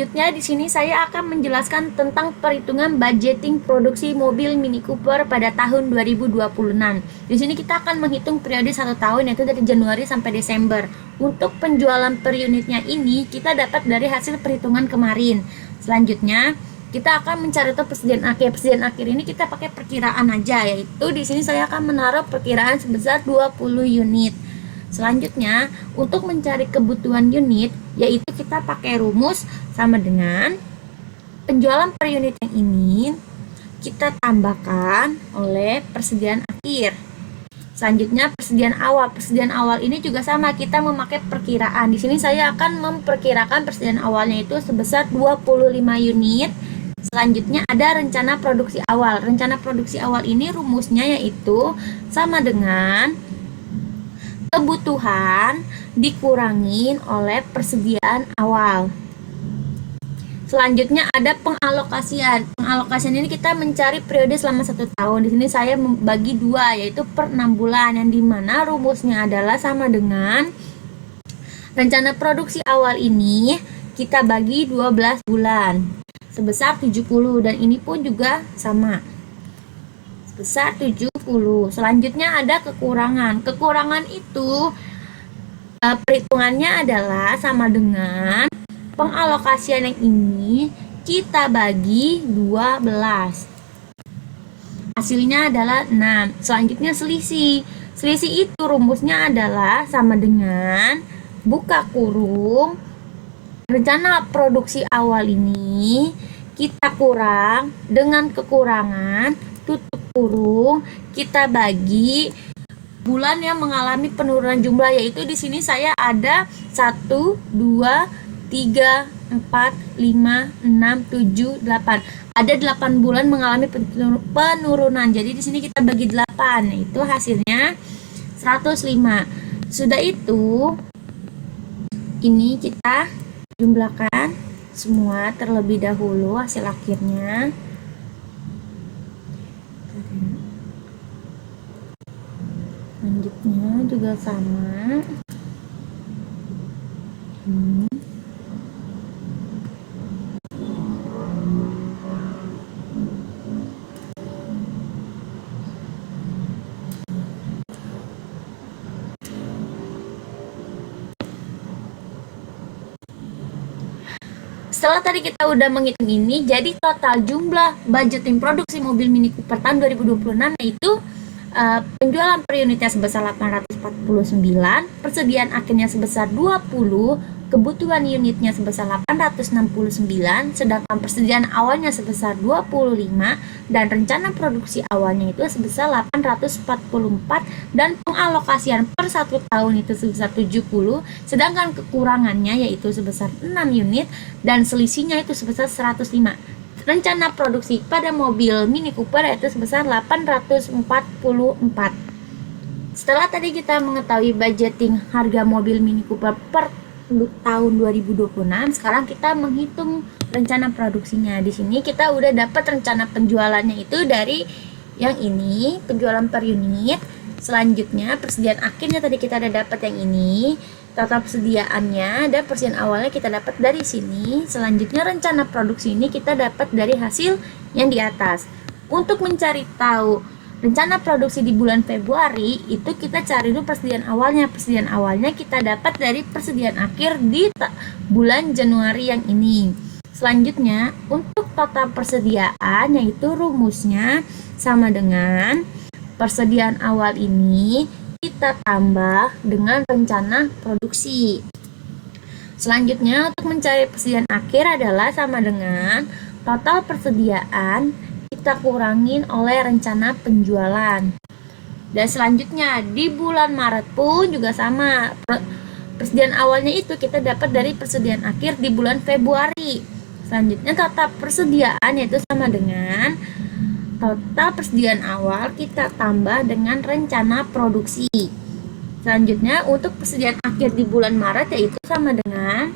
Selanjutnya di sini saya akan menjelaskan tentang perhitungan budgeting produksi mobil Mini Cooper pada tahun 2026. Di sini kita akan menghitung periode 1 tahun, yaitu dari Januari sampai Desember. Untuk penjualan per unitnya ini kita dapat dari hasil perhitungan kemarin. Selanjutnya kita akan mencari tahu persediaan akhir. Persediaan akhir ini kita pakai perkiraan aja, yaitu di sini saya akan menaruh perkiraan sebesar 20 unit. Selanjutnya, untuk mencari kebutuhan unit, yaitu kita pakai rumus sama dengan penjualan per unit yang ini kita tambahkan oleh persediaan akhir. Selanjutnya, persediaan awal. Persediaan awal ini juga sama, kita memakai perkiraan. Di sini saya akan memperkirakan persediaan awalnya itu sebesar 25 unit. Selanjutnya ada rencana produksi awal. Rencana produksi awal ini rumusnya yaitu sama dengan kebutuhan dikurangin oleh persediaan awal. Selanjutnya ada pengalokasian. Pengalokasian ini kita mencari periode selama 1 tahun. Di sini saya membagi 2, yaitu per 6 bulan, yang dimana rumusnya adalah sama dengan rencana produksi awal ini kita bagi 12 bulan sebesar 70, dan ini pun juga sama sebesar 70. Selanjutnya ada kekurangan. Kekurangan itu perhitungannya adalah sama dengan pengalokasian yang ini kita bagi 12. Hasilnya adalah 6. Selanjutnya selisih. Selisih itu rumusnya adalah sama dengan buka kurung rencana produksi awal ini kita kurang dengan kekurangan tutup kurung kita bagi bulan yang mengalami penurunan jumlah, yaitu di sini saya ada 1, 2, 3, 4, 5, 6, 7, 8. Ada 8 bulan mengalami penurunan. Jadi di sini kita bagi 8, itu hasilnya 105. Sudah itu ini kita jumlahkan semua terlebih dahulu hasil akhirnya. Selanjutnya juga sama. Setelah tadi kita udah menghitung ini, jadi total jumlah budgeting produksi mobil Mini Cooper tahun 2026 yaitu penjualan per unitnya sebesar 849, persediaan akhirnya sebesar 20, kebutuhan unitnya sebesar 869, sedangkan persediaan awalnya sebesar 25, dan rencana produksi awalnya itu sebesar 844, dan pengalokasian per 1 tahun itu sebesar 70, sedangkan kekurangannya yaitu sebesar 6 unit, dan selisihnya itu sebesar 105. Rencana produksi pada mobil Mini Cooper yaitu sebesar 844. Setelah tadi kita mengetahui budgeting harga mobil Mini Cooper per tahun 2026, sekarang kita menghitung rencana produksinya. Di sini kita udah dapat rencana penjualannya itu dari yang ini, penjualan per unit. Selanjutnya persediaan akhirnya tadi kita udah dapat yang ini. Total persediaannya dan persediaan awalnya kita dapat dari sini. Selanjutnya rencana produksi ini kita dapat dari hasil yang di atas. Untuk mencari tahu rencana produksi di bulan Februari itu kita cari dulu persediaan awalnya. Persediaan awalnya kita dapat dari persediaan akhir di bulan Januari yang ini. Selanjutnya untuk total persediaan yaitu rumusnya sama dengan persediaan awal ini kita tambah dengan rencana produksi. Selanjutnya untuk mencari persediaan akhir adalah sama dengan total persediaan kita kurangin oleh rencana penjualan. Dan selanjutnya di bulan Maret pun juga sama, persediaan awalnya itu kita dapat dari persediaan akhir di bulan Februari. Selanjutnya total persediaan yaitu sama dengan total persediaan awal kita tambah dengan rencana produksi. Selanjutnya untuk persediaan akhir di bulan Maret yaitu sama dengan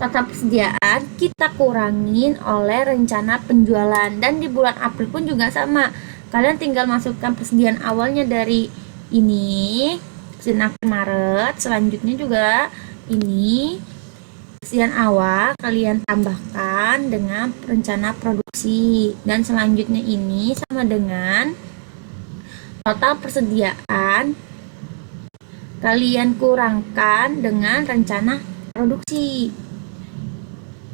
total persediaan kita kurangin oleh rencana penjualan. Dan di bulan April pun juga sama, kalian tinggal masukkan persediaan awalnya dari ini persediaan akhir Maret. Selanjutnya juga ini Persediaan awal kalian tambahkan dengan rencana produksi, dan selanjutnya ini sama dengan total persediaan kalian kurangkan dengan rencana produksi.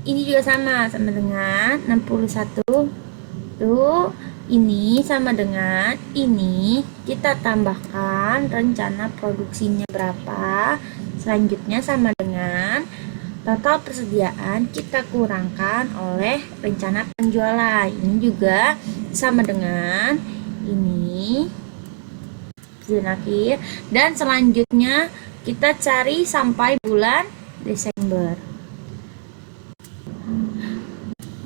Ini juga sama dengan 61. Tuh, ini sama dengan ini, kita tambahkan rencana produksinya berapa. Selanjutnya sama dengan total persediaan kita kurangkan oleh rencana penjualan. Ini juga sama dengan ini persediaan akhir, dan selanjutnya kita cari sampai bulan Desember.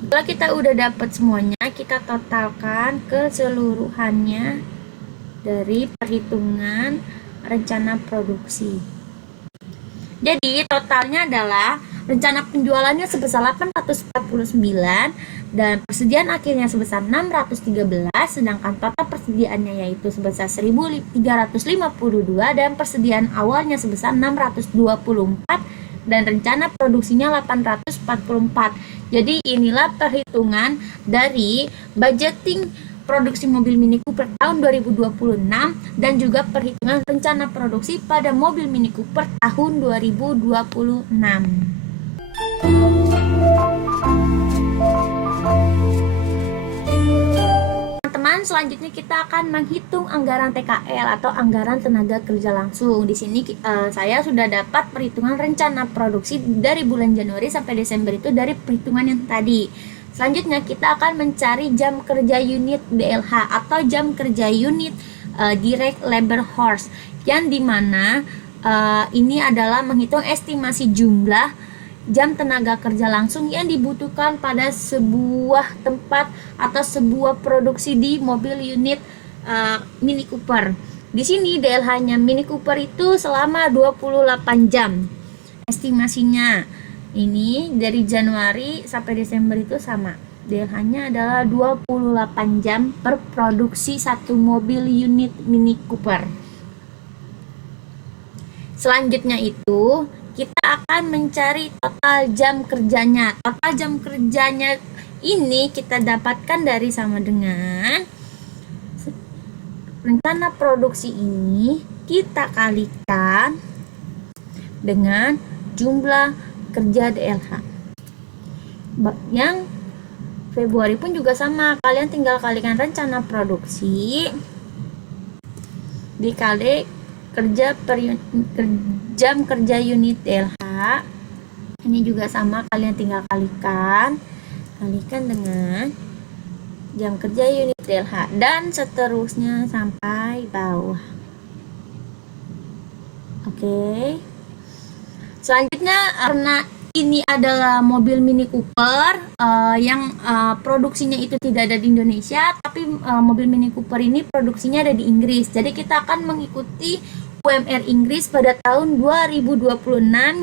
Setelah kita udah dapat semuanya, kita totalkan keseluruhannya dari perhitungan rencana produksi. Jadi totalnya adalah rencana penjualannya sebesar 849 dan persediaan akhirnya sebesar 613, sedangkan total persediaannya yaitu sebesar 1352 dan persediaan awalnya sebesar 624 dan rencana produksinya 844. Jadi inilah perhitungan dari budgeting produksi mobil Mini Cooper tahun 2026 dan juga perhitungan rencana produksi pada mobil Mini Cooper tahun 2026. Teman-teman, selanjutnya kita akan menghitung anggaran TKL atau anggaran tenaga kerja langsung. Di sini saya sudah dapat perhitungan rencana produksi dari bulan Januari sampai Desember itu dari perhitungan yang tadi. Selanjutnya kita akan mencari jam kerja unit DLH atau jam kerja unit direct labor hours, yang dimana ini adalah menghitung estimasi jumlah jam tenaga kerja langsung yang dibutuhkan pada sebuah tempat atau sebuah produksi di mobil unit Mini Cooper. Di sini DLH-nya Mini Cooper itu selama 28 jam. Estimasinya ini dari Januari sampai Desember itu sama. DLH-nya adalah 28 jam per produksi satu mobil unit Mini Cooper. Selanjutnya itu kita akan mencari total jam kerjanya. Total jam kerjanya ini kita dapatkan dari sama dengan rencana produksi ini kita kalikan dengan jumlah kerja DLH. Yang Februari pun juga sama, kalian tinggal kalikan rencana produksi dikali jam kerja unit DLH. Ini juga sama, kalian tinggal kalikan dengan jam kerja unit DLH dan seterusnya sampai bawah. Oke. Selanjutnya, karena ini adalah mobil Mini Cooper yang produksinya itu tidak ada di Indonesia, tapi mobil Mini Cooper ini produksinya ada di Inggris. Jadi kita akan mengikuti UMR Inggris pada tahun 2026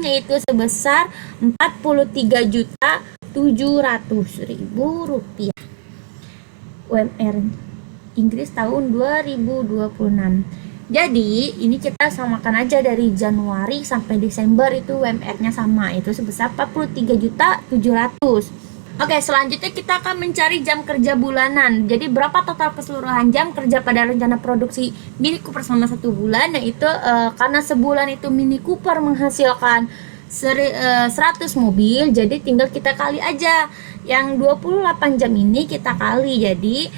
yaitu sebesar Rp47.700.000. UMR Inggris tahun 2026. Jadi ini kita samakan aja dari Januari sampai Desember itu UMR-nya sama, itu sebesar 43.700.000. Oke, selanjutnya kita akan mencari jam kerja bulanan. Jadi berapa total keseluruhan jam kerja pada rencana produksi Mini Cooper selama 1 bulan, yaitu karena sebulan itu Mini Cooper menghasilkan 100 mobil, jadi tinggal kita kali aja. Yang 28 jam ini kita kali, jadi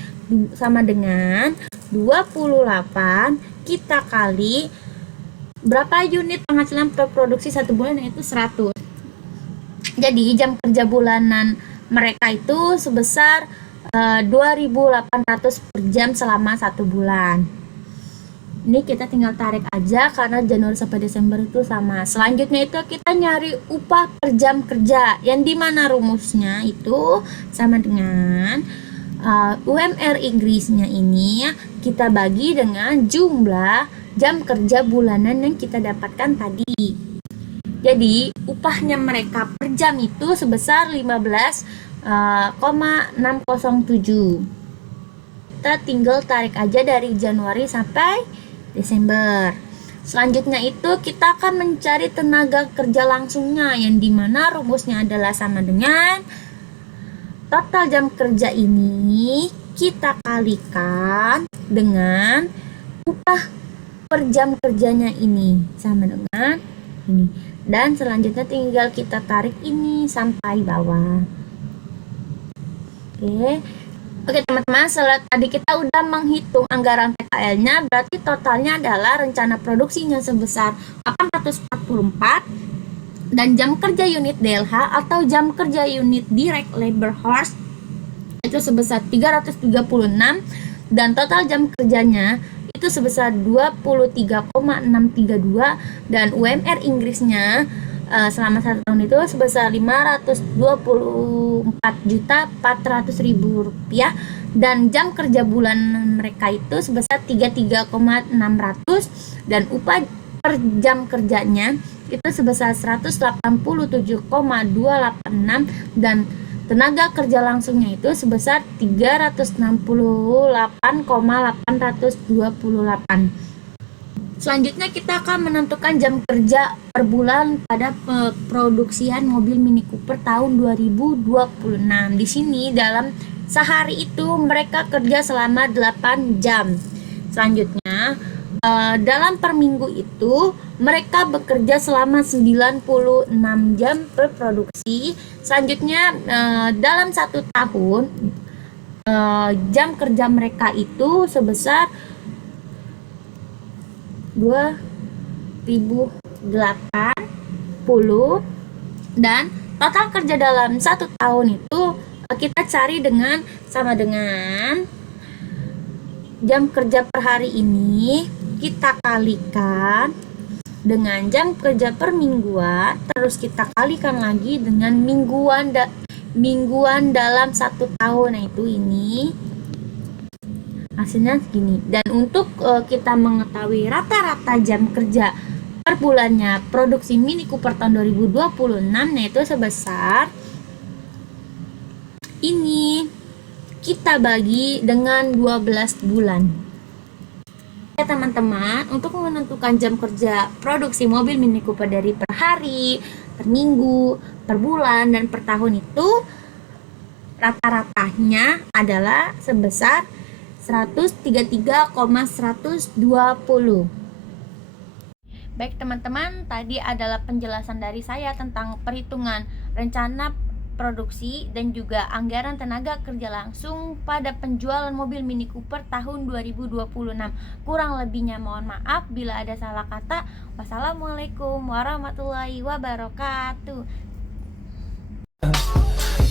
sama dengan 28 kita kali berapa unit penghasilan per produksi 1 bulan, yaitu 100. Jadi jam kerja bulanan mereka itu sebesar 2.800 per jam selama 1 bulan. Ini kita tinggal tarik aja karena Januari sampai Desember itu sama. Selanjutnya itu kita nyari upah per jam kerja, yang dimana rumusnya itu sama dengan UMR Inggrisnya ini kita bagi dengan jumlah jam kerja bulanan yang kita dapatkan tadi. Jadi upahnya mereka per jam itu sebesar 15,607. Kita tinggal tarik aja dari Januari sampai Desember. Selanjutnya itu kita akan mencari tenaga kerja langsungnya, yang dimana rumusnya adalah sama dengan total jam kerja ini kita kalikan dengan upah per jam kerjanya ini sama dengan ini, dan selanjutnya tinggal kita tarik ini sampai bawah. Oke teman-teman, setelah tadi kita udah menghitung anggaran PKL-nya, berarti totalnya adalah rencana produksinya sebesar 844 dan jam kerja unit DLH atau jam kerja unit direct labor hours itu sebesar 336 dan total jam kerjanya itu sebesar 23,632 dan UMR Inggrisnya selama 1 tahun itu sebesar 524.400.000 rupiah dan jam kerja bulan mereka itu sebesar 33,600 dan upah per jam kerjanya itu sebesar 187,286 dan tenaga kerja langsungnya itu sebesar 368,828. Selanjutnya kita akan menentukan jam kerja per bulan pada produksian mobil Mini Cooper tahun 2026. Di sini dalam sehari itu mereka kerja selama 8 jam. Selanjutnya dalam per minggu itu mereka bekerja selama 96 jam per produksi. Selanjutnya dalam 1 tahun jam kerja mereka itu sebesar 2080 dan total kerja dalam 1 tahun itu kita cari dengan sama dengan jam kerja per hari ini kita kalikan dengan jam kerja per mingguan, terus kita kalikan lagi dengan mingguan dalam 1 tahun. Nah itu ini hasilnya segini. Dan untuk kita mengetahui rata-rata jam kerja per bulannya produksi Mini Cooper tahun 2026 yaitu sebesar ini, kita bagi dengan 12 bulan. Ya teman-teman, untuk menentukan jam kerja produksi mobil Mini Cooper dari per hari, per minggu, per bulan, dan per tahun itu rata-ratanya adalah sebesar 133,120. Baik teman-teman, tadi adalah penjelasan dari saya tentang perhitungan rencana produksi dan juga anggaran tenaga kerja langsung pada penjualan mobil Mini Cooper tahun 2026. Kurang lebihnya mohon maaf bila ada salah kata. Wassalamualaikum warahmatullahi wabarakatuh.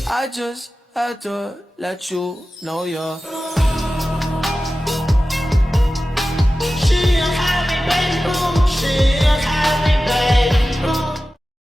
I just had to let you know you're